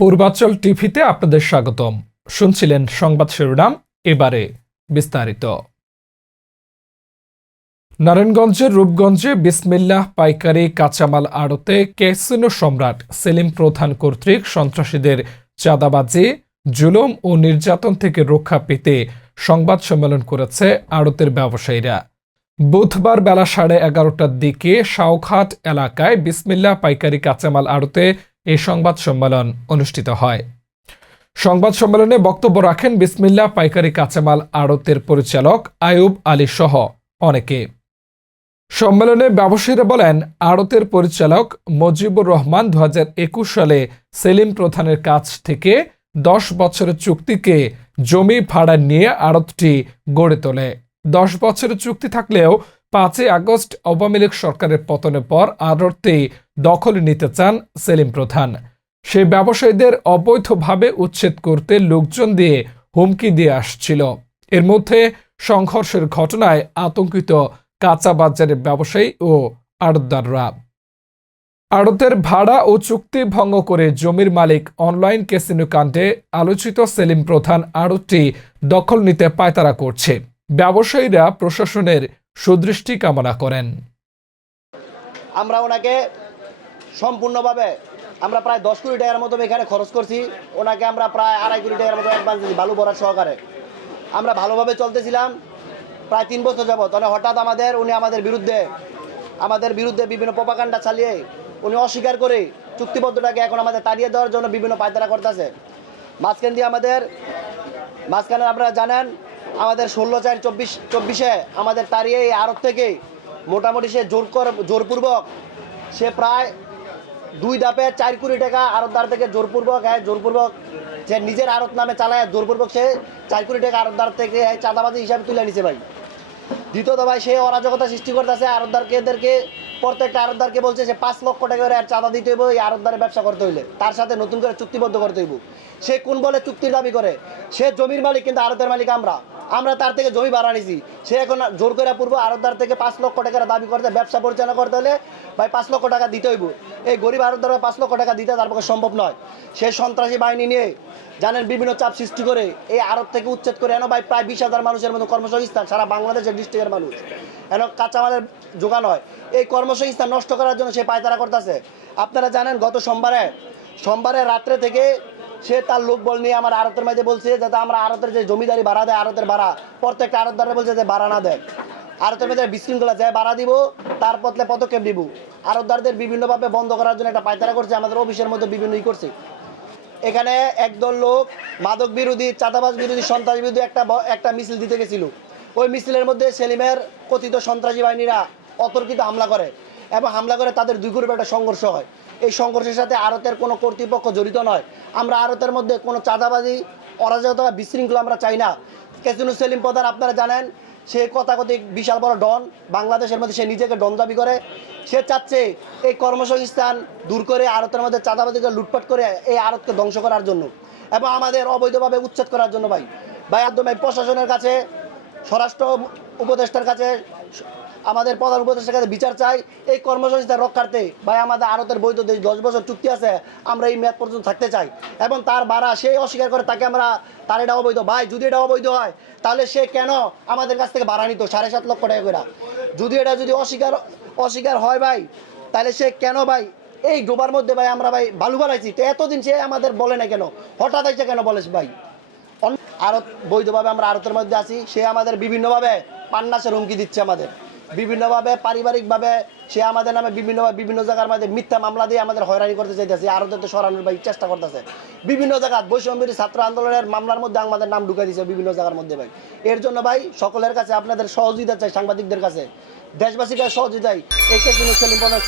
পূর্বাঞ্চল টিভিতে আপনাদের স্বাগতম। শুনছিলেন সংবাদ শিরোনাম, এবারে বিস্তারিত। নারায়ণগঞ্জের রূপগঞ্জে বিসমিল্লাহ পাইকারি কাঁচামাল আড়তে ক্যাসিনো সম্রাট সেলিম প্রধান কর্তৃক সন্ত্রাসীদের চাঁদাবাজি, জুলুম ও নির্যাতন থেকে রক্ষা পেতে সংবাদ সম্মেলন করেছে আড়তের ব্যবসায়ীরা। বুধবার বেলা 11:30টার দিকে শাওখাট এলাকায় বিসমিল্লাহ পাইকারি কাঁচামাল আড়তে এই সংবাদ সম্মেলন অনুষ্ঠিত হয়। সংবাদ সম্মেলনে বক্তব্য রাখেন বিসমিল্লাহ পাইকারি কাঁচামাল আড়তের পরিচালক আয়ুব আলী সহ অনেকে। সম্মেলনে ব্যবসায়ীরা বলেন, আড়তের পরিচালক মজিবুর রহমান 2021 সালে সেলিম প্রধানের কাছ থেকে 10 বছরের চুক্তিকে জমি ভাড়া নিয়ে আড়তটি গড়ে তোলে। 10 বছরের চুক্তি থাকলেও 5 আগস্ট আওয়ামী লীগ সরকারের পতনের পর আড়তটি দখলে নিতে চান সেলিম প্রধান। সেই ব্যবসায়ীদের অবৈধভাবে উচ্ছেদ করতে লোকজন দিয়ে হুমকি দিয়ে আসছিল। এর মধ্যে সংঘর্ষের ঘটনায় আতঙ্কিত কাঁচা বাজারের ব্যবসায়ী ও আড়তদাররা। আড়তের ভাড়া ও চুক্তি ভঙ্গ করে জমির মালিক অনলাইন ক্যাসিনো কাণ্ডে আলোচিত সেলিম প্রধান আড়তটি দখল নিতে পায়তারা করছে। ব্যবসায়ীরা প্রশাসনের সুদৃষ্টি কামনা করেন। আমরা ওনাকে সম্পূর্ণভাবে আমরা প্রায় 10 কোটি টাকার মতো এখানে খরচ করছি। ওনাকে আমরা প্রায় 2.5 কোটি টাকার মতো অ্যাডভান্স দিয়েছি বালু ভরাট সহকারে। আমরা ভালোভাবে চলতেছিলাম প্রায় 3 বছর যাবত। হঠাৎ উনি আমাদের বিরুদ্ধে বিভিন্ন প্রপাগান্ডা চালিয়ে উনি অস্বীকার করে চুক্তিবদ্ধটাকে এখন আমাদের তাড়িয়ে দেওয়ার জন্য বিভিন্ন পায়তারা করতেছে। মাঝখানে আপনারা জানেন আমাদের 16/4/24 আমাদের তাড়িয়ে এই আড়ত থেকে মোটামুটি সে জোরপূর্বক সে প্রায় 2 ধাপে 4 কোটি টাকা আড়তদার থেকে জোরপূর্বক সে নিজের আড়ত নামে চালায় জোরপূর্বক সে 4 কোটি টাকা আড়তদার থেকে চাঁদাবাজি হিসাবে তুলে নিছে ভাই। দ্বিতীয়ত ভাই সে অরাজকতা সৃষ্টি করতেছে আড়তদারকে প্রত্যেকটা আড়তদারকে বলছে সে 5 লক্ষ টাকা করে চাঁদা দিতে হইব এই আড়তদারের ব্যবসা করতে হইলে, তার সাথে নতুন করে চুক্তিবদ্ধ করতে হইব। সে কোন বলে চুক্তির দাবি করে, সে জমির মালিক কিন্তু আড়তের মালিক আমরা তার থেকে জমি ভাড়া নিছি। সে এখন জোর করে পূর্ব আড়তদার থেকে 5 লক্ষ টাকার দাবি করতে ব্যবসা পরিচালনা করতে হলে ভাই 5 লক্ষ টাকা দিতে হইব। এই গরিব আড়তদার 5 লক্ষ টাকা দিতে তার পক্ষে সম্ভব নয়। সে সন্ত্রাসী বাহিনী নিয়ে জানেন বিভিন্ন চাপ সৃষ্টি করে এই আড়ত থেকে উচ্ছেদ করে এনে ভাই প্রায় 20,000 মানুষের মতো কর্মসংস্থান সারা বাংলাদেশের ডিস্ট্রিক্টের মানুষ এন কাঁচামালের যোগান হয়। এই কর্মসংস্থান নষ্ট করার জন্য সে পায়তারা করতেছে। আপনারা জানেন গত সোমবারে রাত্রে থেকে সে তার লোকবল নিয়ে আমার আড়তের মাঝে বলছে যাতে আমরা আড়তের যে জমিদারি ভাড়া দেয় আড়তের ভাড়া প্রত্যেকটা আড়তদারে বলছে যে ভাড়া না দেয়, আড়তের মাঝে বিশৃঙ্খলা যায় ভাড়া দিব তার বদলে পদক্ষেপ দিব। আড়তদারদের বিভিন্নভাবে বন্ধ করার জন্য একটা পায়তারা করছে, আমাদের অফিসের মধ্যে বিভিন্ন করছে। এখানে একদল লোক মাদক বিরোধী, চাঁদাবাজ বিরোধী, সন্ত্রাস বিরোধী একটা মিছিল দিতে গেছিল। ওই মিছিলের মধ্যে সেলিমের কথিত সন্ত্রাসী বাহিনীরা অতর্কিত হামলা করে এবং হামলা করে তাদের 2 গ্রুপে একটা সংঘর্ষ হয়। এই সংঘর্ষের সাথে আড়তের কোনো কর্তৃপক্ষ জড়িত নয়। আমরা আড়তের মধ্যে কোনো চাঁদাবাজি, অরাজকতা, বিশৃঙ্খলা আমরা চাই না। ক্যাসিনো সেলিম প্রধান আপনারা জানেন সে কথাকথিক বিশাল বড় ডন, বাংলাদেশের মধ্যে সে নিজেকে ডন দাবি করে। সে চাচ্ছে এই কর্মসংস্থান দূর করে আড়তের মধ্যে চাঁদাবাজিকে লুটপাট করে এই আড়তকে ধ্বংস করার জন্য এবং আমাদের অবৈধভাবে উচ্ছেদ করার জন্য ভাই একদম প্রশাসনের কাছে, স্বরাষ্ট্র উপদেষ্টার কাছে, আমাদের প্রধান উপদেষ্টার কাছে বিচার চাই। এই কর্মসংস্থান রক্ষার্থে ভাই আমাদের আড়তের বৈধ 10 বছর চুক্তি আছে, আমরা এই মেয়াদ পর্যন্ত থাকতে চাই এবং তার ভাড়া সে অস্বীকার করে তাকে তার এটা অবৈধ। ভাই যদি এটা অবৈধ হয় তাহলে সে কেন আমাদের কাছ থেকে ভাড়া নিত 7.5 লক্ষ টাকা করে? যদি অস্বীকার হয় ভাই তাহলে সে কেন ভাই এই ডোবার মধ্যে ভাই আমরা ভাই বালু বানাইছি এতদিন সে আমাদের বলে না কেন, হঠাৎ এসে কেন বলেছ ভাই? আড়ত বৈধভাবে আমরা আড়তের মধ্যে আছি, সে আমাদের বিভিন্নভাবে পান্নাসের হুমকি দিচ্ছে, আমাদের বিভিন্নভাবে পারিবারিকভাবে সে আমাদের নামে বিভিন্ন জায়গার মধ্যে মিথ্যা মামলা দিয়ে আমাদের হয়রানি করতে চাইতেছে, আড়ততে সরানোর ভাই চেষ্টা করতেছে। বিভিন্ন জায়গায় বৈষম্যবিরোধী ছাত্র আন্দোলনের মামলার মধ্যে আমাদের নাম ঢুকাই দিচ্ছে বিভিন্ন জায়গার মধ্যে ভাই। এর জন্য ভাই সকলের কাছে আপনাদের সহযোগিতা চাই, সাংবাদিকদের কাছে, দেশবাসীর কাছে সহযোগিতা। এই ক্যাসিনো সেলিম প্রধান